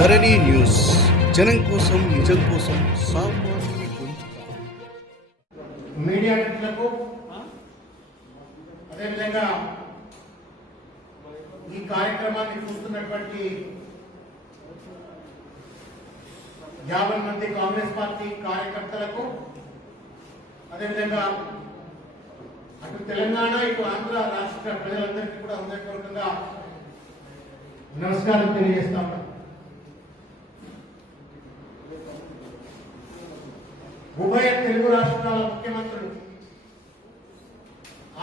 ధరణి news జనం కోసం నిజం కోసం సామాన్య గొంతుక. మీడియా మిత్రులకు అదేవిధంగా ఈ కార్యక్రమాన్ని చూస్తున్నటువంటి 50 మంది కాంగ్రెస్ పార్టీ కార్యకర్తలకు అదేవిధంగా అటు తెలంగాణ ఇటు ఆంధ్ర రాష్ట్ర ప్రజలందరికీ కూడా హృదయపూర్వకంగా నమస్కారం తెలియజేస్తా ఉన్నాం. ఉభయ తెలుగు రాష్ట్రాల ముఖ్యమంత్రులు,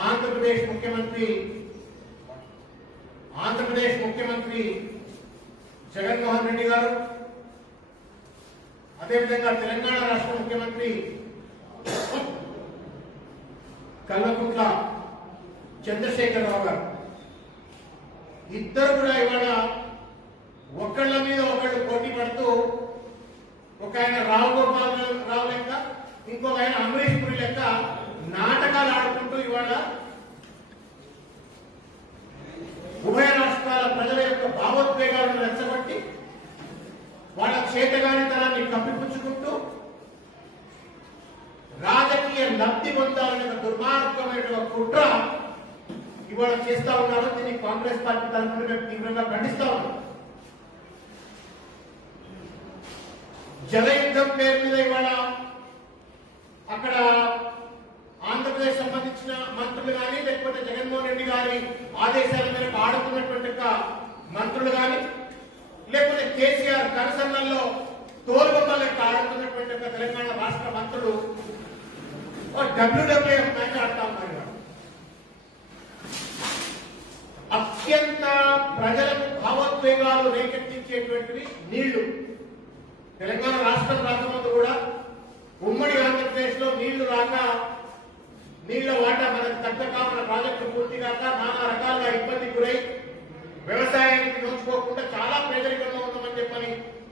ఆంధ్రప్రదేశ్ ముఖ్యమంత్రి జగన్మోహన్ రెడ్డి గారు, అదేవిధంగా తెలంగాణ రాష్ట్ర ముఖ్యమంత్రి కల్వకుంట్ల చంద్రశేఖరరావు గారు ఇద్దరు కూడా ఇవాళ ఒకళ్ళ మీద ఒకళ్ళు పోటీ పడుతూ, ఒక ఆయన రావు గోపాలరావు లెక్క, ఇంకొక ఆయన అమరీష్ పురి లెక్క నాటకాలు ఆడుకుంటూ ఇవాళ ఉభయ రాష్ట్రాల ప్రజల యొక్క భావోద్వేగాలను రెచ్చగొట్టి వాళ్ళ చేతగానితనాన్ని కప్పిపుచ్చుకుంటూ రాజకీయ లబ్ధి పొందాలనే దుర్మార్గమైన కుట్ర ఇవాళ చేస్తా ఉన్నారు. దీన్ని కాంగ్రెస్ పార్టీ తరఫున మేము తీవ్రంగా ఖండిస్తా ఉన్నాం. జలయుద్ధం పేరు మీద ఇవాళ అక్కడ ఆంధ్రప్రదేశ్ సంబంధించిన మంత్రులు కానీ, లేకపోతే జగన్మోహన్ రెడ్డి గారి ఆదేశాల మేరకు ఆడుతున్నటువంటి మంత్రులు కానీ, లేకపోతే కేసీఆర్ కరసన్నల్లో తోలుబొమ్మల లెక్క ఆడుతున్నటువంటి తెలంగాణ రాష్ట్ర మంత్రులు WWF మ్యాచ్ ఆడుతా ఉన్నారు. అత్యంత ప్రజలకు భావోద్వేగాలు రేకెత్తించేటువంటివి నీళ్లు. తెలంగాణ రాష్ట్రం రాకముందు కూడా ఉమ్మడి ఆంధ్రప్రదేశ్ లో నీళ్లు రాక, నీళ్ల వాటా మనకు తగ్గక, మన ప్రాజెక్టు పూర్తి కాక నానా రకాలుగా ఇబ్బంది గురై వ్యవసాయానికి నోచుకోకుండా చాలా పేదరికంగా ఉన్నామని చెప్పని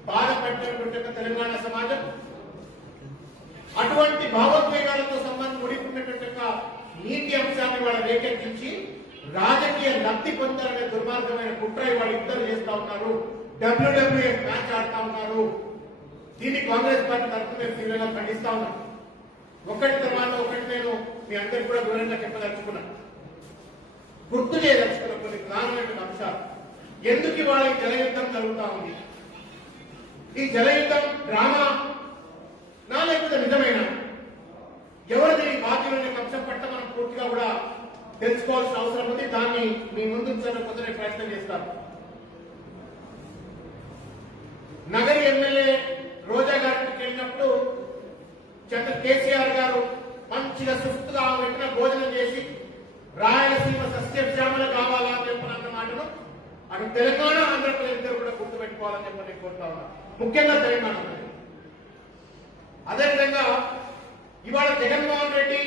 బాధపడినటువంటి తెలంగాణ సమాజం అటువంటి భావోద్వేగాలతో సంబంధం ముడిపున్నటువంటి నీతి అంశాన్ని వాళ్ళు రేకెత్తించి రాజకీయ లబ్ధి పొందాలనే దుర్మార్గమైన కుట్ర వాళ్ళు ఇద్దరు చేస్తా ఉన్నారు. WWF మ్యాచ్ ఆడుతా ఉన్నారు. దీన్ని కాంగ్రెస్ పార్టీ తరఫున మేము తీవ్రంగా ఖండిస్తా ఉన్నాం. ఒకటి తర్వాత ఒకటి నేను మీ అందరికీ కూడా వివరంగా చెప్పదలుచుకున్నాను, గుర్తు చేయదలుచుకున్న కొన్ని ప్రధానమైన అంశాలు. ఎందుకు ఇవాళ ఈ జలయుద్ధం జరుగుతా ఉంది? ఈ జలయుద్ధం డ్రామా నా లేకపోతే నిజమైన ఎవరు దీనికి బాధ్యులనే అంశం పట్ల మనం పూర్తిగా కూడా తెలుసుకోవాల్సిన అవసరం ఉంది. దాన్ని మీ ముందు పొందనే ప్రయత్నం చేస్తారు. నగరి ఎమ్మెల్యే రోజా గారికి వెళ్ళినప్పుడు కేసీఆర్ గారు మంచిగా సుస్తుగా వెంటనే భోజనం చేసి రాయలసీమ సస్యశ్యామల కావాలా అని చెప్పినంత మాటను అటు తెలంగాణ ఆంధ్రప్రదేశ్ ఇద్దరు కూడా గుర్తుపెట్టుకోవాలని చెప్పి నేను కోరుతా ఉన్నా, ముఖ్యంగా తెలంగాణ. అదేవిధంగా ఇవాళ జగన్మోహన్ రెడ్డి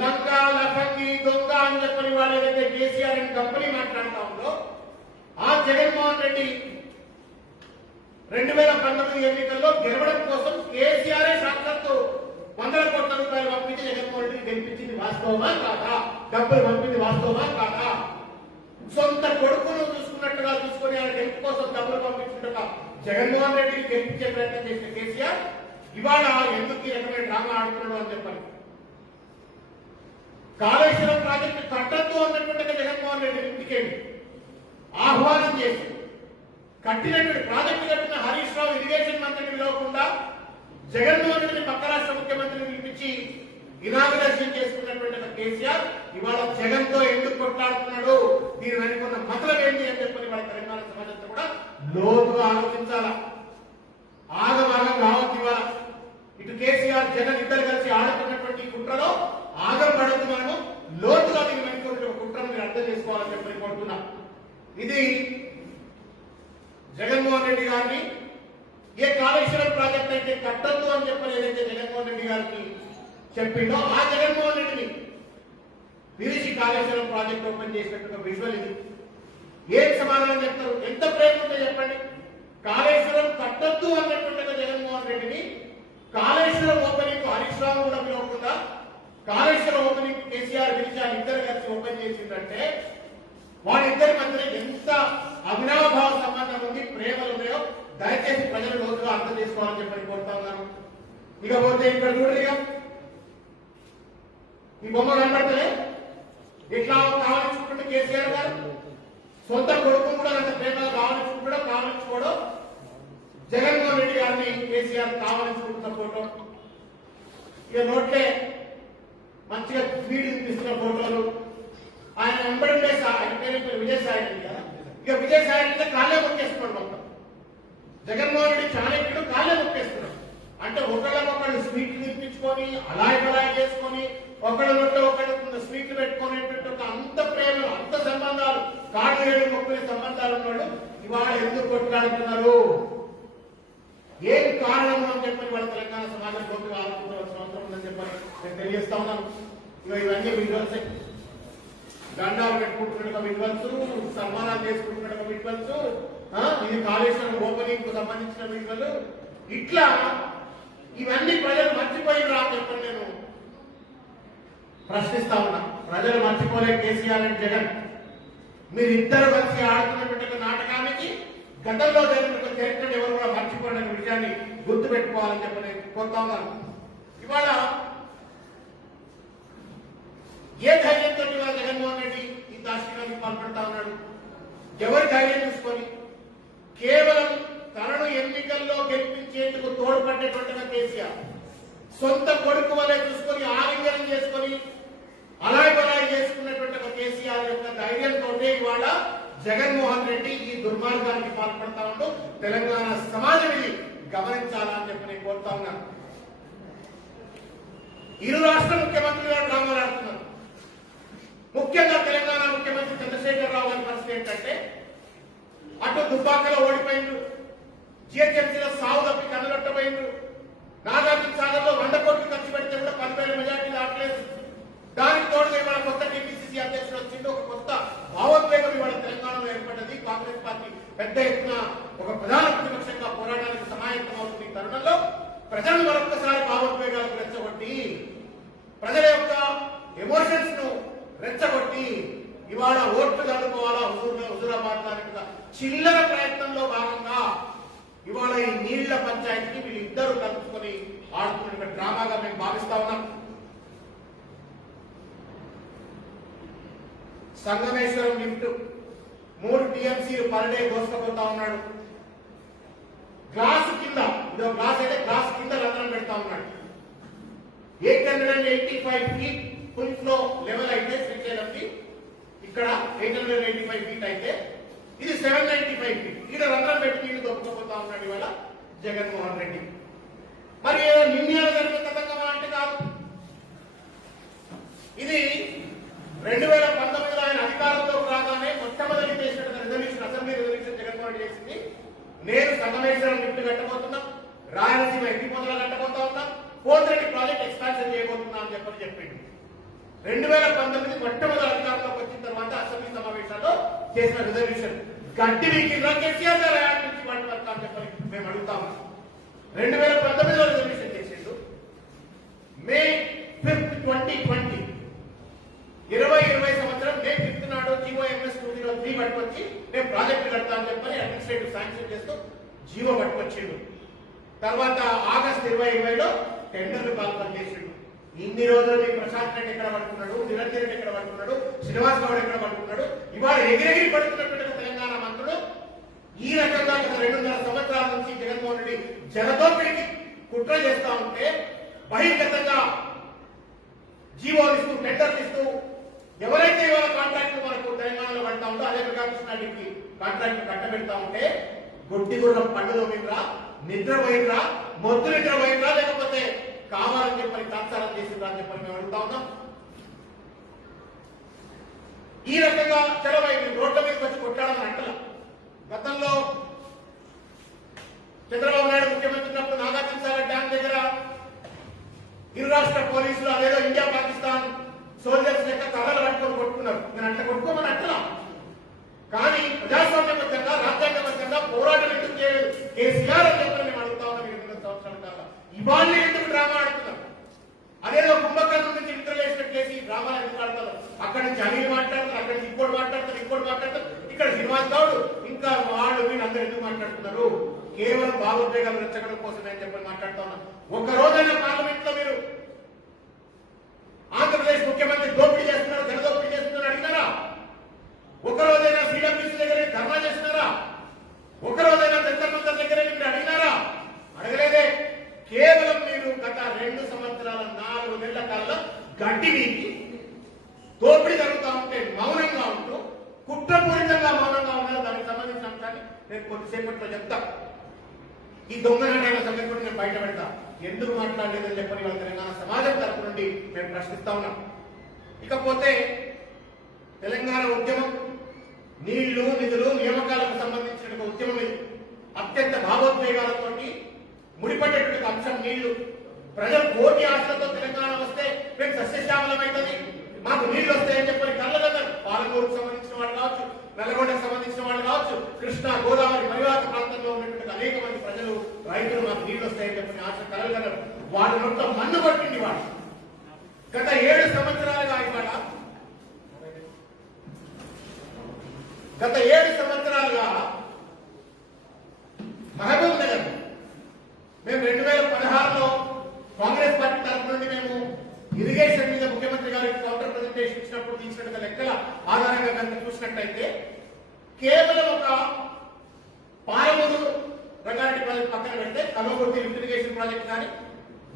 లంక లఫంగి దొంగ అని చెప్పని వాళ్ళు ఏదైతే కేసీఆర్ అని కంపెనీ మాట్లాడుతా ఉందో, ఆ జగన్మోహన్ రెడ్డి 2019 ఎన్నికల్లో గెలవడం కోసం కేసీఆర్ సాక్షాత్తు 100 కోట్ల రూపాయలు పంపించి జగన్మోహన్ రెడ్డి గెలిపించింది వాస్తవమా కాదా? డబ్బులు పంపింది వాస్తవమా కాదా? సొంత కొడుకును చూసుకున్నట్టుగా చూసుకుని ఆయన గెలుపు కోసం డబ్బులు పంపించినట్టుగా జగన్మోహన్ రెడ్డిని గెలిపించే ప్రయత్నం చేసిన కేసీఆర్ ఇవాళ ఎందుకు ఈ రకమైన డ్రామా ఆడుతున్నాడు అని చెప్పాలి. కాళేశ్వరం ప్రాజెక్టు కట్టద్దు అన్నటువంటి జగన్మోహన్ రెడ్డి ఇంటికెళ్ళి ఆహ్వానం చేసి కట్టినటువంటి ప్రాజెక్టు కట్టిన హరీష్ రావు ఇరిగేషన్ మంత్రిని పిలవకుండా జగన్మోహన్ రెడ్డిని పక్క రాష్ట్ర ముఖ్యమంత్రిని పిలిపించి ఇనాగరేషన్ చేసుకున్నటువంటి కేసీఆర్ ఇవాళ జగన్ తో ఎందుకు కొట్లాడుతున్నాడు, దీని వెనుకున్న మతలం ఏంటి అని చెప్పని వాళ్ళ తెలంగాణ సమాజంతో కూడా లోతుగా ఆలోచించాలా. ఆగమాగం కావచ్చు. ఇవాళ ఇటు కేసీఆర్ జగన్ ఇద్దరు కలిసి ఆడుతున్నటువంటి కుట్రలో ఆగం పడద్దు. మనము లోతుగా దీని వెనుక కుట్రను మీరు అర్థం చేసుకోవాలని చెప్పని కోరుతున్నా. ఇది జగన్మోహన్ రెడ్డి గారిని ఏ కాళేశ్వరం ప్రాజెక్ట్ అయితే కట్టద్దు అని చెప్పని ఏదైతే జగన్మోహన్ రెడ్డి గారికి చెప్పిండో ఆ జగన్మోహన్ రెడ్డిని పిలిచి కాళేశ్వరం ప్రాజెక్ట్ ఓపెన్ చేసినట్టు విజువల్ ఇది. ఏం సమాధానం చెప్తారు? ఎంత ప్రేమ ఉంటే చెప్పండి. కాళేశ్వరం కట్టద్దు అన్నట్టుగా జగన్మోహన్ రెడ్డిని కాళేశ్వరం ఓపెనింగ్ హరీష్ రావు కూడా పిలవకుండా కాళేశ్వరం ఓపెనింగ్ కేసీఆర్ పిలిచి ఇద్దరు కలిసి ఓపెన్ చేసిందంటే వాళ్ళిద్దరి మధ్య ఎంత అవినాభావ సంబంధం ఉంది, ప్రేమలు ఉన్నాయో దయచేసి ప్రజలు లోతుగా అర్థం చేసుకోవాలని చెప్పని కోరుతా ఉన్నాను. ఇకపోతే ఇక్కడ చూడండి, ఈ బొమ్మ కనబడతలే, ఇట్లా కావాలించుకుంటే కేసీఆర్ గారు సొంత కొడుకు కూడా అంత ప్రేమగా కావాలించుకోవడం, జగన్మోహన్ రెడ్డి గారిని కేసీఆర్ కావాలించుకుంటున్న ఫోటో, ఇక నోట్లే మంచిగా ఫీడ్ ఇస్తున్న ఫోటోలు, ఆయన వెంబడి ఆయన పేరు విజయసాయి రెడ్డి కదా, ఇక విజయసాయి రెడ్డి కాళ్ళే మొక్కేస్తున్నాడు మొత్తం. జగన్మోహన్ రెడ్డి చాణక్యుడు కాళ్ళే మొక్కేస్తున్నాడు. అంటే ఒకళ్ళకొకళ్ళు స్వీట్లు తినిపించుకొని అలాయ్ చేసుకొని ఒకళ్ళ నోట్లో ఒకళ్ళు స్వీట్లు పెట్టుకొని అంత ప్రేమలు, అంత సంబంధాలు, కాళ్ళు ఏడు మొక్కునే సంబంధాలు ఉన్నాడు. ఇవాళ ఎందుకు కొట్లాడుతున్నారు, ఏం కారణం అని చెప్పని వాళ్ళ తెలంగాణ సమాజంలోకి ఆలోచించవలసిన అవసరం ఉందని చెప్పని నేను తెలియజేస్తా ఉన్నాను. ఇవన్నీ విజువల్స్, దండాలు పెట్టుకుంటున్న విజువల్స్, సన్మానాలు చేసుకుంటున్న విజువల్స్, ఇది కాళేశ్వరం ఓపెనింగ్ కు సంబంధించిన విజువల్, ఇట్లా ఇవన్నీ ప్రజలు మర్చిపోయినరా అని చెప్పని నేను ప్రశ్నిస్తా ఉన్నా. ప్రజలు మర్చిపోలే కేసీఆర్ అండ్ జగన్. మీరిద్దరు కలిసి ఆడుతున్నటువంటి నాటకానికి గతంలో జరిగిన చరిత్రను ఎవరు కూడా మర్చిపోయిన విషయాన్ని గుర్తు పెట్టుకోవాలని చెప్పని కోరుతా ఉన్నాను. ఇవాళ ఏ ధైర్యంతో ఇవాళ జగన్మోహన్ రెడ్డి ఈ దాష్టికానికి పాల్పడతా ఉన్నాడు? ఎవరి ధైర్యం చూసుకొని కేవలం తనను ఎన్నికల్లో గెలిపించేందుకు తోడ్పడేటువంటిగా కేసీఆర్ సొంత కొడుకు వలె చూసుకొని ఆలింగనం చేసుకొని అలాయ్ చేసుకున్నటువంటి కేసీఆర్ యొక్క ధైర్యంతో ఇవాళ జగన్మోహన్ రెడ్డి ఈ దుర్మార్గానికి పాల్పడతా ఉంటూ తెలంగాణ సమాజం ఇది గమనించాలని చెప్పి నేను కోరుతా ఉన్నాను. ఇరు రాష్ట్ర ముఖ్యమంత్రులు గారు రామారాడుతున్నారు. ముఖ్యంగా తెలంగాణ ముఖ్యమంత్రి చంద్రశేఖరరావు గారి పరిస్థితి ఏంటంటే, అటు దుబ్బాకలో ఓడిపోయిండ్రు, జిహెచ్ఎంసీలో సాగు తప్పి కన్నులొట్టబోయిండ్రు, నాగార్జున సాగర్ లో 100 కోట్లు ఖర్చు పెడితే కూడా 10,000 మెజార్టీ దాటలేదు. దానికి తోడుగా ఇవాళ కొత్త టీపీసీసీ అధ్యక్షుడు వచ్చింది, ఒక కొత్త భావోద్వేగం ఇవాళ తెలంగాణలో ఏర్పడ్డది. కాంగ్రెస్ పార్టీ పెద్ద ఎత్తున ఒక ప్రధాన ప్రతిపక్షంగా పోరాటానికి సమాయత్తం అవుతుంది. తరుణంలో ప్రజలు మరొకసారి భావోద్వేగాలకు రెచ్చగొట్టి, ప్రజల యొక్క ఎమోషన్స్ ను రెచ్చగొట్టి ఇవాళ ఓట్లు చదువుకోవాలా హుజూరాబాద్ దానికి చిల్లర ప్రయత్నంలో భాగంగా ఇవాళ ఈ నీళ్ల పంచాయతీకి వీళ్ళిద్దరూ కలుపుకొని ఆడుతున్న డ్రామాగా మేము భావిస్తా ఉన్నాం. సంగమేశ్వరం లిఫ్ట్ 3 టీఎంసీలు పర్ డే దోసుకపోతా ఉన్నాడు. గ్లాసు కింద, ఇదో గ్లాస్ అయితే గ్లాస్ కింద రంధ్రం పెడతా ఉన్నాడు. 885 ఫీట్ ఫుల్ ఫ్లో లెవెల్ అయితే శ్రీశైలంకి, ఇక్కడ 885 ఫీట్ అయితే ఇది 795 ఫీట్. ఇక్కడ రంధ్రం పెట్టి నీళ్లు దొక్కుపోతా ఉన్నాడు ఇవాళ జగన్మోహన్ రెడ్డి. మరి నిర్ణయాలు జరిగిన కథంగా అంటే కాదు. ఇది 2019లో ఆయన అధికారంలోకి రాగానే మొట్టమొదటి చేసినటువంటి reservation, assembly reservation Jaganmohan Reddy చేసింది. నేను సంగమేశ్వరం లిఫ్ట్ కట్టబోతున్నా, రాయలసీమ ఎత్తిపోతలు కట్టబోతా ఉన్నా, పోతిరెడ్డి ప్రాజెక్ట్ ఎక్స్పాన్షన్ చేయబోతున్నా అని చెప్పిండు. 2019 మొట్టమొదటి అధికారంలోకి వచ్చిన తర్వాత అసెంబ్లీ సమావేశాల్లో చేసిన రిజర్వేషన్ గట్టి వీకిందా కేసీఆర్ గారు నుంచి వాటి వరకు అని చెప్పని మేము అడుగుతాము. 2019లో రిజర్వేషన్ చేసిండు. మే 5, 2020 2020 సంవత్సరం మే 5 నాడు జీవోఎంఎస్ 203 పట్టుకొచ్చి మేము ప్రాజెక్టు కడతా అని చెప్పని అడ్మినిస్ట్రేటివ్ శాంక్షన్ చేస్తూ జీవో పట్టుకొచ్చిండు. తర్వాత ఆగస్టు 2020లో టెండర్లు పాల్గొని చేసిండు. ఇన్ని రోజులు మీ ప్రశాంత్ రెడ్డి ఎక్కడ పడుతున్నాడు, నిరంజన్ రెడ్డి ఎక్కడ పడుతున్నాడు, శ్రీనివాస్ గౌడ్ ఎక్కడ పడుతున్నాడు, ఇవాళ ఎగిరెగిరి పడుతున్నటువంటి తెలంగాణ మంత్రులు ఈ రకంగా గత 2.5 సంవత్సరాల నుంచి జగన్మోహన్ రెడ్డి జనదోపిడికి కుట్ర చేస్తా ఉంటే బహిర్గతంగా జీవోలు ఇస్తూ టెండర్లు ఇస్తూ ఎవరైతే ఇవాళ కాంట్రాక్ట్ మనకు తెలంగాణలో పడతా ఉందో అదే కృష్ణారెడ్డికి కాంట్రాక్ట్ కట్టబెడతా ఉంటే గొడ్డి గుర్రం పండుగ పోయినరా, నిద్రపోయినరా, మొద్దు నిద్రపోయినరా, లేకపోతే కావాలని చెప్పని తాత్సారం చేసిందా అని చెప్పని మేము అడుగుతా ఉన్నాం. ఈ రకంగా చలవైపు రోడ్ల మీద వచ్చి కొట్టాడని అంటల. గతంలో చంద్రబాబు నాయుడు ముఖ్యమంత్రి ఉన్నప్పుడు నాగార్జున సాగర్ డ్యాం దగ్గర ఇరు రాష్ట్ర పోలీసులు అదేదో ఇండియా పాకిస్తాన్ సోల్జర్స్ లెక్క కళలు పట్టుకొని కొట్టుకున్నారు. నేను అట్లా కొట్టుకోమని అంటలా, కానీ ప్రజాస్వామ్యబద్ధంగా రాజ్యాంగబద్ధంగా పోరాటం ఎందుకు చేయలేదు కేసీఆర్ అని చెప్పని మేము అడుగుతా ఉన్నాం. 2 సంవత్సరాల కాలం ఇవాళ ఎందుకు డ్రామా ఆడుతున్నారు? అదేదో కుంభకర్ణం నుంచి నిద్రలేసినట్టు చేసి డ్రామాలు ఎందుకు ఆడతారు? అక్కడ అక్కడి నుంచి అనిల్ మాట్లాడతారు, అక్కడి నుంచి ఇంకోటి మాట్లాడతారు, ఇక్కడ శ్రీనివాస్ గౌడ్ ఇంకా వాళ్ళు వీళ్ళందరూ ఎందుకు మాట్లాడుతున్నారు? కేవలం భావోద్వేగాలు రెచ్చగడం కోసమే అని చెప్పి మాట్లాడుతా ఉన్నారు. ఒక రోజైనా పార్లమెంట్ లో మీరు ఆంధ్రప్రదేశ్ ముఖ్యమంత్రి దోపిడీ చేస్తున్నారు, ధన దోపిడీ చేస్తున్నారు అడిగినారా? ఒక రోజైనా సిడబ్ల్యూసీ దగ్గర ధర్నా చేస్తున్నారా? ఒక రోజైనా జంతర్ దగ్గర మీరు అడిగినారా? అడగలేదే. కేవలం మీరు గత 2 సంవత్సరాల 4 నెలల కాలంలో గడ్డి వీకి దోపిడీ జరుగుతూ ఉంటే మౌనంగా ఉంటూ కుట్రపూరితంగా మౌనంగా ఉన్నారు. దానికి సంబంధించిన అంశాన్ని నేను కొద్దిసేపట్లో చెప్తా. ఈ దొంగ నాటకాల సంగతి కూడా నేను బయట పెడతా. ఎందుకు మాట్లాడలేదని చెప్పని వాళ్ళ తెలంగాణ సమాజం తరపు నుండి మేము ప్రశ్నిస్తా ఉన్నాం. ఇకపోతే తెలంగాణ ఉద్యమం నీళ్లు, నిధులు, నియామకాలకు సంబంధించిన ఉద్యమం ఇది. అత్యంత భావోద్వేగాలతోటి ముడిపడేటువంటి అంశం నీళ్లు. ప్రజలు కోటి ఆశలతో తెలంగాణ వస్తే మేము సస్యశ్యామలమైతుంది, మాకు నీళ్లు వస్తాయని చెప్పని కళ్ళగన్నారు. పాలమూరుకు సంబంధించిన వాళ్ళు కావచ్చు, నల్లగొండకు సంబంధించిన వాళ్ళు కావచ్చు, కృష్ణా, గోదావరి పరివాహక ప్రాంతంలో ఉన్నటువంటి అనేక మంది ప్రజలు, రైతులు మాకు నీళ్లు వస్తాయని చెప్పని ఆశ కలగన్నారు. వాళ్ళ నోట్లో మన్ను పట్టింది వాళ్ళు. గత 7 సంవత్సరాలుగా ఇవాళ మహబూబ్ నగర్ మేము 2016లో కాంగ్రెస్ పార్టీ తరఫు నుండి మేము ఇరిగేషన్ మీద ముఖ్యమంత్రి గారికి కౌంటర్ ప్రెజెంటేషన్ ఇచ్చినప్పుడు తీసినట్టు లెక్కల ఆధారంగా కనుక చూసినట్టయితే కేవలం ఒక పాలమూరు రంగారెడ్డి ప్రాజెక్ట్ పక్కన పెడితే కల్వకుర్తి ఇరిగేషన్ ప్రాజెక్ట్ కానీ,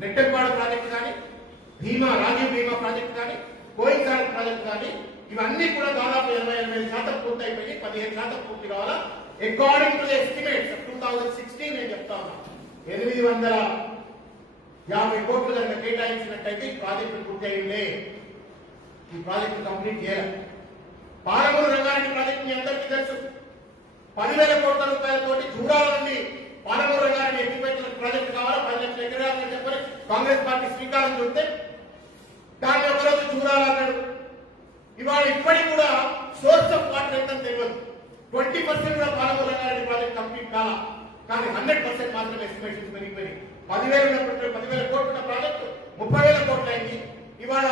నెట్టెంపాడు ప్రాజెక్ట్ కానీ, రాజీవ్ భీమా ప్రాజెక్ట్ కానీ, కోయిన్సాగర్ ప్రాజెక్ట్ కానీ ఇవన్నీ కూడా దాదాపు 88% పూర్తి అయిపోయి 15% పూర్తి కావాలా. అకార్డింగ్ టు ది ఎస్టిమేట్స్ 2016 నేను చెప్తా ఉన్నా 850 కోట్లు కనుక కేటాయించినట్టయితే ఈ ప్రాజెక్టు పూర్తి అయిందే. ఈ ప్రాజెక్టు కంప్లీట్ చేయాలి. పాలమూరు రంగారెడ్డి ప్రాజెక్టు మీ అందరికీ తెలుసు. 10,000 కోట్ల రూపాయలతోటి జూరాల నుండి పాలమూరు రంగారెడ్డి ఎత్తిపోయిన ప్రాజెక్టు కావాలా, 10 లక్షల ఎకరాలని చెప్పని కాంగ్రెస్ పార్టీ శ్రీకారం చుడితే దాన్ని ఒకరోజు జూరాల అన్నాడు. ఇవాళ ఇప్పటికి కూడా సోర్స్ ఆఫ్ వాటర్ ఎంతని తెలియదు. 20% కూడా పాలమూరు రంగారెడ్డి ప్రాజెక్ట్ కంప్లీట్ కాలా, కానీ 100% మాత్రమే ఎస్టిమేషన్స్ పెరిగిపోయి 10,000 కోట్ల ప్రాజెక్టు 30,000 కోట్లు అయింది. ఇవాళ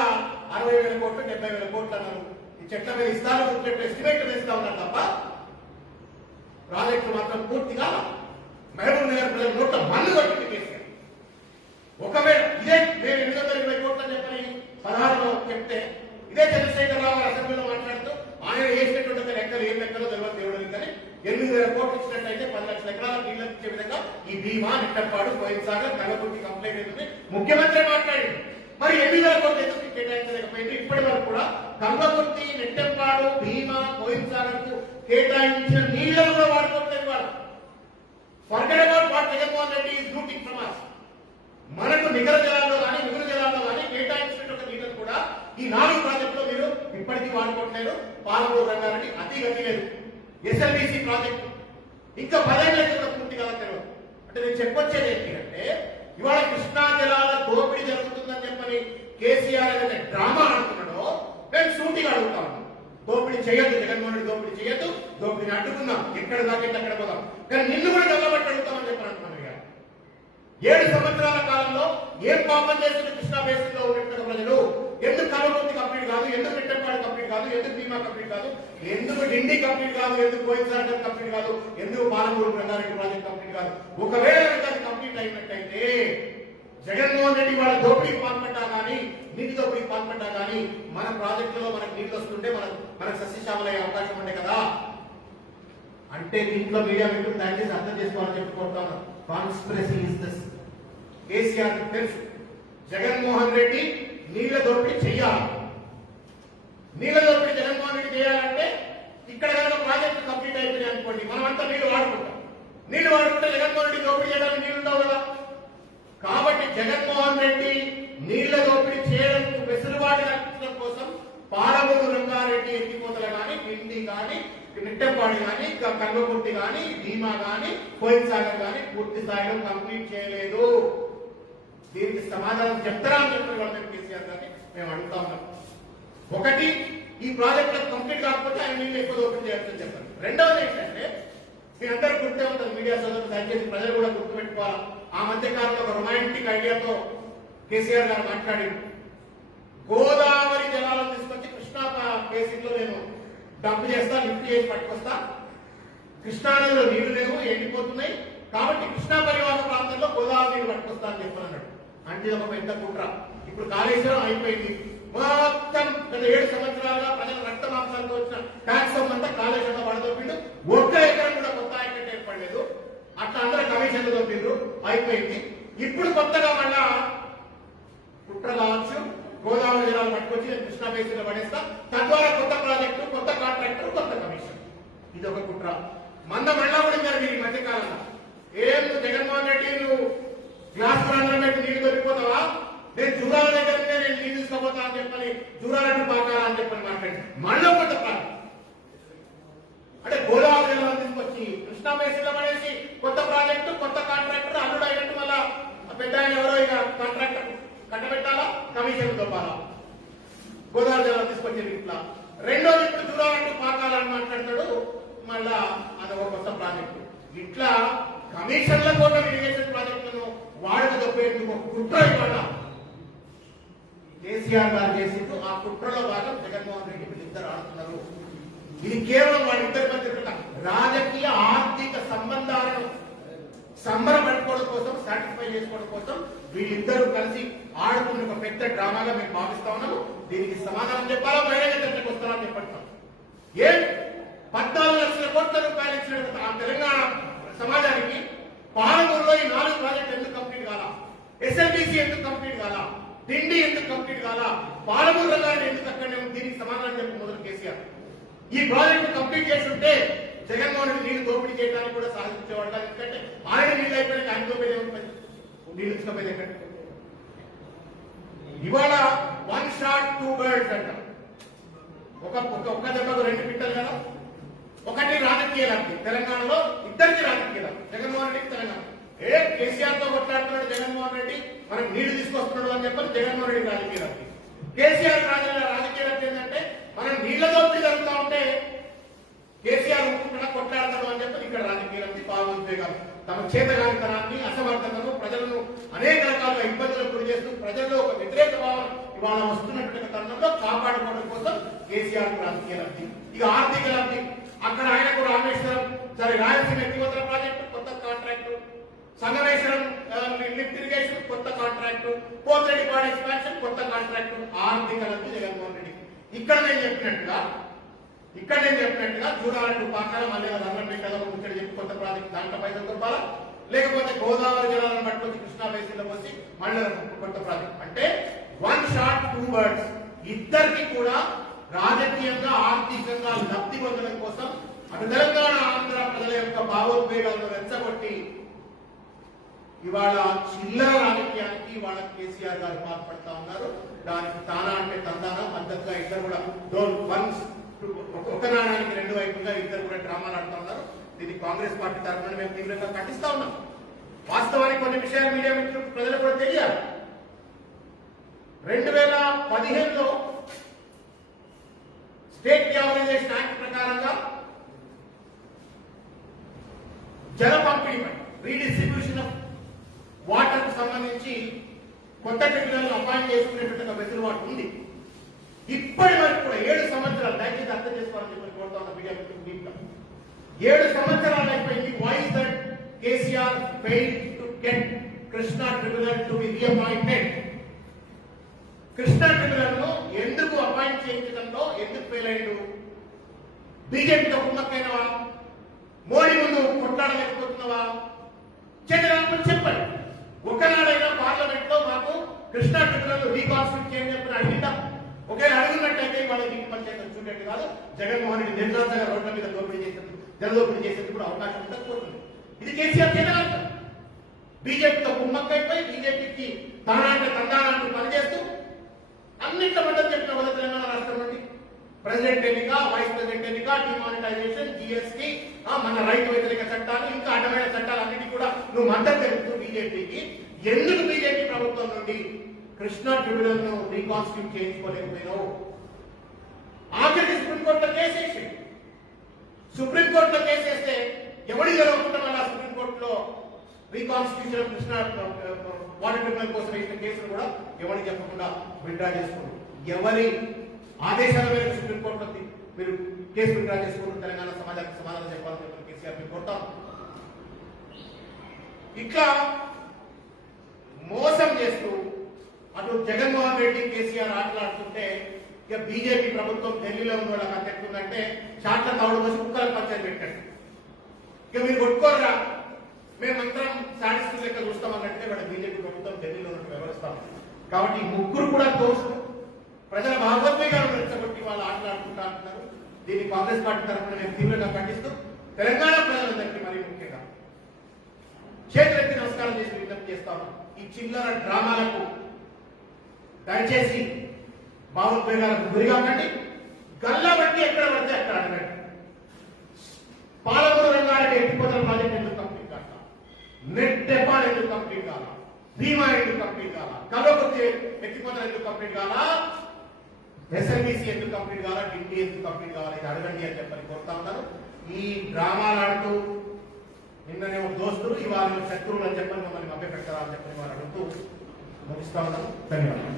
60,000 కోట్లు 70,000 కోట్లు అన్నారు. ఈ చెట్ల మీద ఇస్తాను ఎస్టిమేట్ వేస్తా ఉన్నారు తప్ప ప్రాజెక్టు మాత్రం పూర్తిగా మహబూబ్ నగర్ ప్రజల నోట్ల మన్ను కొట్టింది కేసీఆర్. ఒకవేళ ఇదే మేము 820 కోట్లు అని చెప్పని 16లో చెప్తే ఇదే చంద్రశేఖరరావు గారు అసెంబ్లీలో మాట్లాడుతూ ఆయన వేసినటువంటి లెక్కలు ఏం లెక్కలో తెలియదు దేవుడు కానీ 8,000 కోట్లు ఇచ్చినట్టయితే 10 లక్షల ఎకరాలకు నీళ్ళు ఇచ్చే విధంగా ఈ భీమా, నెట్టంపాడు, కోయిన్సాగర్, కల్వకుర్తి కంప్లైంట్ అవుతుంది. ముఖ్యమంత్రి మాట్లాడింది. మరి 8,000 కోట్లు ఎందుకు కేటాయించలేకపోయింది? ఇప్పటి వరకు కూడా కల్వకుర్తి, నెట్టంపాడు, భీమా, కోయిన్సాగర్ కు కేటాయించిన నీళ్లను కూడా వాడుకోవట్లేదు. వాళ్ళు forget about what Jaganmohan Reddy is looting from us. మనకు నిగర జలాల్లో కానీ మిగులు జలాల్లో కానీ కేటాయించినటువంటి నీళ్లను కూడా ఈ 4 ప్రాజెక్టులో మీరు ఇప్పటికీ వాడుకోవట్లేదు. పాలమూరు రంగారెడ్డి అతి గతి లేదు. ఎస్ఎల్బీసీ ప్రాజెక్టు ఇంకా 10 ఏళ్ళు కూడా పూర్తి కాదా తెలియదు. అంటే నేను చెప్పొచ్చేది ఏంటి అంటే ఇవాళ కృష్ణా జలాల దోపిడీ జరుగుతుందని చెప్పని కేసీఆర్ ఏదైతే డ్రామా ఆడుతున్నాడో మేము సూటిగా అడుగుతా ఉన్నాం. దోపిడీ చేయొద్దు, జగన్మోహన్ రెడ్డి దోపిడీ చేయొద్దు, దోపిడీని అడ్డుకుందాం, ఎక్కడ దాకైతే అక్కడ పోదాం, కానీ నిన్ను కూడా గల్లబట్టి అడుగుతామని చెప్పని అంటున్నాను. 7 సంవత్సరాల కాలంలో ఏం పాపం చేసిన కృష్ణా బేసిన్ లో ఉన్నటువంటి ప్రజలు ఎందుకు కల్వకుర్తి కంప్లీట్ కాదు, ఎందుకు నెట్టంపాడు కంప్లీట్ కాదు, ఎందుకు భీమా కంప్లీట్ కాదు, ఎందుకు డిండి కంప్లీట్ కాదు, ఎందుకు కోయిన్సాగర్ కంప్లీట్ కాదు, ఎందుకు పాలమూరు రంగారెడ్డి ప్రాజెక్ట్ కంప్లీట్ కాదు? ఒకవేళ అది కంప్లీట్ అయినట్టయితే జగన్మోహన్ రెడ్డి వాళ్ళ దోపిడీకి పాల్పడ్డా కానీ, నీటి దోపిడీకి పాల్పడ్డా కానీ మన ప్రాజెక్టులో మనకు నీళ్లు వస్తుంటే మనకు సస్యశ్యామలయ్యే అవకాశం ఉండే కదా. అంటే దీంట్లో మీడియా మిత్రులు దయచేసి అర్థం చేసుకోవాలని చెప్పుకుంటాను. Conspiracy is this. కేసీఆర్ తెలుసు జగన్మోహన్ రెడ్డి నీళ్ల దోపిడీ చెయ్యాలి. నీళ్ల దోపిడీ జగన్మోహన్ రెడ్డి చేయాలంటే ఇక్కడ కనుక ప్రాజెక్టు కంప్లీట్ అయిపోయింది అనుకోండి, మనం అంతా నీళ్లు వాడుకుంటాం. నీళ్లు వాడుకుంటే జగన్మోహన్ రెడ్డి దోపిడీ చేయడానికి నీళ్లు ఉండవు కదా. కాబట్టి జగన్మోహన్ రెడ్డి నీళ్ల దోపిడీ చేయడానికి వెసులుబాటు కల్పించడం కోసం పాలమూరు రంగారెడ్డి ఎత్తిపోతలు కానీ, పిండి కానీ, నెట్టంపాడు కానీ, కల్వకుర్తి కానీ, భీమా కానీ, కోయిన్సాగర్ కానీ పూర్తి స్థాయిలో కంప్లీట్ చేయలేదు. దీనికి సమాధానం చెప్తారా అని చెప్పిన వాళ్ళు కేసీఆర్ గారిని మేము అడుగుతా ఉన్నాం. ఒకటి, ఈ ప్రాజెక్ట్ కంప్లీట్ కాకపోతే ఆయన నీళ్ళు ఎక్కువ దోపిడీ చేయాలని చెప్పారు. రెండవది ఏంటంటే మీ అందరూ గుర్తే ఉంటుంది, మీడియా సోదరులు దయచేసి ప్రజలు కూడా గుర్తుపెట్టుకోవాలి. ఆ మధ్య కాలంలో ఒక రొమాంటిక్ ఐడియాతో కేసీఆర్ గారు మాట్లాడారు. గోదావరి జలాలను తీసుకొచ్చి కృష్ణా బేసిక్ లో నేను డంప్ చేస్తా, లిఫ్ట్ చేసి పట్టుకొస్తా. కృష్ణానదిలో నీళ్లు లేవు, ఎండిపోతున్నాయి, కాబట్టి కృష్ణా పరివాహక ప్రాంతంలో గోదావరి నీళ్లు పట్టుకొస్తా అని చెప్పన్నాడు. అంటే ఇది ఒక పెద్ద కుట్ర. ఇప్పుడు కాళేశ్వరం అయిపోయింది, మొత్తం గత 7 సంవత్సరాలుగా ప్రజల రక్త మాంసాలతో వచ్చిన ట్యాక్స్ అంతా కాళేశ్వరంలో పడదొప్పిండు. ఒక్క ఎకరం కూడా కొత్త ఆయకట్టు ఏర్పడలేదు. అట్లా అందరూ కమిషన్లు దొప్పిండ్రు, అయిపోయింది. ఇప్పుడు కొత్తగా మళ్ళా కుట్ర కావచ్చు, గోదావరి జలాలు పట్టుకొచ్చి నేను కృష్ణా బేసిన్లో పడేస్తా, తద్వారా కొత్త ప్రాజెక్టు, కొత్త కాంట్రాక్టర్, కొత్త కమిషన్. ఇది ఒక కుట్ర. మళ్ళా కూడా మీరు ఈ మధ్య కాలంలో ఏం జగన్మోహన్ రెడ్డి నువ్వు గ్లాస్ ప్రాంతం పెట్టి నీళ్లు దొరికిపోతావా, నేను జూరాల దగ్గర నేను నీళ్ళు తీసుకోపోతా అని చెప్పని, జూరాలను పాకాలా అని చెప్పని మాట్లాడి మళ్ళీ కొత్త ప్రాజెక్ట్. అంటే గోదావరి జలాలు తీసుకొచ్చి కృష్ణా బేసిన్లో పడేసి కొత్త ప్రాజెక్టు, కొత్త కాంట్రాక్టర్, అల్లుడు అయినట్టు మళ్ళా పెద్ద ఆయన ఎవరో ఇక కాంట్రాక్టర్ కట్టబెట్టాలా, కమిషన్ దొబ్బాలా, గోదావరి జలాలు తీసుకొచ్చే ఇట్లా. రెండోది ఇప్పుడు జూరాలంటూ పాకాలని మాట్లాడతాడు, మళ్ళా అదొక కొత్త ప్రాజెక్టు. ఇట్లా కమిషన్ల కోసం ఇరిగేషన్ ప్రాజెక్టులను వాడుక తప్పేందుకు ఒక కుట్ర ఇవాళ కేసీఆర్ గారు చేసిండు. ఆ కుట్రలో భాగం జగన్మోహన్ రెడ్డి వీళ్ళిద్దరు ఆడుతున్నారు. ఇది కేవలం వాళ్ళిద్దరి మధ్య రాజకీయ ఆర్థిక సంబంధాలను సంబరపట్టుకోవడం కోసం, సాటిస్ఫై చేసుకోవడం కోసం వీళ్ళిద్దరూ కలిసి ఆడుతున్న ఒక పెద్ద డ్రామాగా మేము భావిస్తా ఉన్నాము. దీనికి సమాధానం చెప్పాలా, బహిరంగ చర్చకు వస్తారని చెప్పంటాం. ఏం 14 లక్షల కోట్ల రూపాయలు ఇచ్చిన ఆ తెలంగాణ సమాజానికి పాలమూరులో ఈ 4 ప్రాజెక్టులు ఎందుకు కంప్లీట్ కాలా, ఎస్ఎల్బీసీ ఎందుకు కంప్లీట్ కాలా, దిండి ఎందుకు కంప్లీట్ కాలా, పాలమూరు రంగాన్ని ఎందుకు అక్కడనే ఉంది? దీనికి సమాధానం చెప్పి మొదలు కేసీఆర్. ఈ ప్రాజెక్టు కంప్లీట్ చేసి ఉంటే జగన్మోహన్ రెడ్డి నీళ్లు దోపిడీ చేయడానికి కూడా సాధించేవాడు కాదు. ఎందుకంటే ఆయన నీళ్ళు అయిపోయినా ఆయన దోపిడీ ఏముంటుంది, నీళ్ళు ఇచ్చుకోపోయింది ఎక్కడ. ఇవాళ 1 shot 2 birds అంట. ఒక్క దెబ్బకు 2 పిట్టలు కదా. ఒకటి రాజకీయ లబ్ధి, తెలంగాణలో ఇద్దరికి రాజకీయ లబ్ధి, జగన్మోహన్ రెడ్డికి తెలంగాణ. కేసీఆర్ తో కొట్లాడుతున్నాడు జగన్మోహన్ రెడ్డి, మనకు నీళ్లు తీసుకొస్తున్నాడు అని చెప్పని జగన్మోహన్ రెడ్డి రాజకీయ లబ్ధి. కేసీఆర్ రాజకీయ లబ్ధి ఏంటంటే మనం నీళ్ల దోపిడీ జరుగుతూ ఉంటే కేసీఆర్ ఒప్పుకుండా కొట్లాడతాడు అని చెప్పి ఇక్కడ రాజకీయ లబ్ధి. భావోద్వేగాలు, తమ చేతగానితనాన్ని, అసమర్థతను, ప్రజలను అనేక రకాలుగా ఇబ్బందులకు గురి చేస్తూ ప్రజల్లో ఒక వ్యతిరేక భావన ఇవాళ వస్తున్నటువంటి తరుణంలో కాపాడుకోవడం కోసం కేసీఆర్ రాజకీయ లబ్ధి. ఇక ఆర్థిక లబ్ధి, అక్కడ ఆయనకు రామేశ్వరం, సరే రాయలసీమ ఎత్తిపోతల ప్రాజెక్టు కొత్త కాంట్రాక్టు, సంగమేశ్వరం లిఫ్ట్ ఇరిగేషన్ కొత్త కాంట్రాక్టు, పోతిరెడ్డిపాడు ఎక్స్పాన్షన్ కొత్త కాంట్రాక్టు. ఆర్థిక లబ్ధి జగన్మోహన్ రెడ్డి. ఇక్కడ నేను చెప్పినట్టుగా జూరాలంటూ పాకాల, మళ్ళీ రంగం పెట్టాలో ముచ్చడి చెప్పి కొత్త ప్రాజెక్టు దాంట్లో పైసలు దొరకాలా, లేకపోతే గోదావరి జలాలను పట్టుకొచ్చి కృష్ణా బేసిన్లో పోసి మళ్ళీ కొత్త ప్రాజెక్టు. అంటే 1 shot 2 birds. ఇద్దరికి కూడా రాజకీయంగా, ఆర్థికంగా లబ్ధి పొందడం కోసం అటు తెలంగాణ, ఆంధ్ర ప్రజల యొక్క భావోద్వేగాలను రెచ్చగొట్టి ఇవాళ చిల్లర రాజకీయానికి ఇవాళ కేసీఆర్ గారు పాల్పడతా ఉన్నారు. దానికి తానా అంటే తందానా పద్ధతిగా ఇద్దరు కూడా ఒక నాణానికి 2 వైపుగా ఇద్దరు కూడా డ్రామాలు ఆడుతూ ఉన్నారు. దీన్ని కాంగ్రెస్ పార్టీ తరఫున మేము తీవ్రంగా ఖండిస్తా ఉన్నాం. వాస్తవానికి కొన్ని విషయాలు మీడియా మిత్రులు ప్రజలకు కూడా తెలియాలి. 2015లో స్టేట్ రిఆర్గనైజేషన్ యాక్ట్ ప్రకారంగా జల పంపిణీపై, రీడిస్ట్రిబ్యూషన్ ఆఫ్ వాటర్ కు సంబంధించి కొత్త ట్రిబ్యునల్ అపాయింట్ చేసుకునేటువంటి వెసులుబాటు ఉంది. ఇప్పటి వరకు కూడా 7 సంవత్సరాలు, దయచేసి అర్థం చేసుకోవాలని చెప్పి కోరుతా ఉన్న మీడియా మిత్రులు, 7 సంవత్సరాలు అయిపోయింది. Why is that KCR failed to get Krishna tribunal to be reappointed? Krishna tribunal ను ఎందుకు అపాయింట్ చేయించడంలో ఎందుకు ఫెయిల్ అయ్యాడు? బీజేపీతో కుమ్మక్కైనవా? మోడీ ముందు కొట్లాడలేకపోతున్నావా? చంద్రబాబు చెప్పండి. ఒకనాడైనా పార్లమెంట్ లో మాకు కృష్ణా ట్రిబ్యునల్ రీకాన్స్టిట్యూట్ చేయని చెప్పి అడిగిందా? ఒకవేళ అడుగున్నట్టయితే వాళ్ళ ఇంటి పంచాయతీ చూడేది కాదు. జగన్మోహన్ రెడ్డి నిర్దాంతంగా రోడ్ల మీద దోపిడీ చేసేందుకు, జలదోపిడీ చేసేందుకు కూడా అవకాశం ఉండకపోతుంది. ఇది కేసీఆర్ చేయగలట. బీజేపీతో కుమ్మక్కైపోయి బీజేపీకి తానాంటే తందానంటూ పనిచేస్తూ అన్నింటి మద్దతు చెప్పిన ఒక తెలంగాణ రాష్ట్రం నుండి ప్రెసిడెంట్ ఎన్నిక, వైస్ ప్రెసిడెంట్ ఎన్నిక, డిమానిటైజేషన్, జిఎస్టీ, మన రైతు వ్యతిరేక చట్టాలు, ఇంకా అడ్డమైన చట్టాలు అన్నిటి కూడా నువ్వు మద్దతు తెలుపుతూ బీజేపీకి ఎందుకు బీజేపీ ప్రభుత్వం నుండి కృష్ణా ట్రిబ్యునల్ ను రీకాన్స్టిట్యూట్ చేయించుకోలేకపోయినావు? ఆఖరికి సుప్రీంకోర్టులో కేసేసి, సుప్రీంకోర్టులో కేసేస్తే ఎవరి జరగకుండా మళ్ళా సుప్రీంకోర్టులో రీకాన్స్టిట్యూషన్ కృష్ణా వాటర్ ట్రిబ్యునల్ కోసం వేసిన కేసులు కూడా ఎవరికి చెప్పకుండా విత్డ్రా చేసుకున్నారు. ఎవరి ఆదేశాల మేరకు సుప్రీంకోర్టు మీరు కేసు విత్డ్రా చేసుకుని తెలంగాణ సమాజానికి సమాధానం చెప్పాలని చెప్పి కేసీఆర్ మీరు కోరుతాం. ఇట్లా మోసం చేస్తూ అటు జగన్మోహన్ రెడ్డి కేసీఆర్ ఆటలాడుతుంటే ఇక బీజేపీ ప్రభుత్వం ఢిల్లీలో ఉన్న వాళ్ళకి అంత ఎక్కుందంటే చాట్ల తౌడు వచ్చి కుక్కల పంచాయతీ పెట్టండి. ఇక మీరు కొట్టుకోరా మేమంతరం సాధిస్తూ లెక్క చూస్తాం అన్నట్టుగా ఇక్కడ బీజేపీ ప్రభుత్వం ఢిల్లీలో ఉన్నట్టు వ్యవహరిస్తాం. కాబట్టి ఈ ముగ్గురు కూడా దోషులు ప్రజల భాగోద్వేగాలను రెచ్చగొట్టి వాళ్ళు ఆటలాడుకుంటా అంటున్నారు. దీన్ని కాంగ్రెస్ పార్టీ తరఫున మేము తీవ్రంగా ఖండిస్తూ తెలంగాణ ప్రజలందరికీ మరీ ముఖ్యంగా చేతులెత్తి నమస్కారం చేసి విజ్ఞప్తి చేస్తాము. ఈ చిల్లర డ్రామాలకు దయచేసి భావోద్వేగాలకు గురి కాకండి. గల్లా బట్టి ఎక్కడ పడితే అక్కడ అడగండి. పాలమూరు రంగారెడ్డి ఎత్తిపోతల ప్రాజెక్ట్ ఎందుకు కంప్లీట్ కాదా? నెట్ డెపాల్ ఎందుకు కంప్లీట్ కాదా? భీమా ఎందుకు కంప్లీట్ కాదా? కల్వకుర్తి ఎత్తిపోతలు ఎందుకు కంప్లీట్ కాదా? ఎస్ఎల్బిసి ఎందుకు కంప్లీట్ కాదా? డిండి ఎందుకు కంప్లీట్ కావాలి? ఇది అడగండి అని చెప్పని కోరుతా ఉన్నారు. ఈ డ్రామాలు ఆడుతూ నిన్ననేమో దోస్తులు ఇవాళ శత్రువులు అని చెప్పని మమ్మల్ని మభ్య పెట్టారా అని చెప్పని వారు అడుగుతూ ముగిస్తా ఉన్నాను. ధన్యవాదాలు.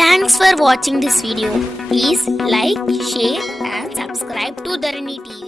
Thanks for watching this video. Please like, share and subscribe to Dharani TV.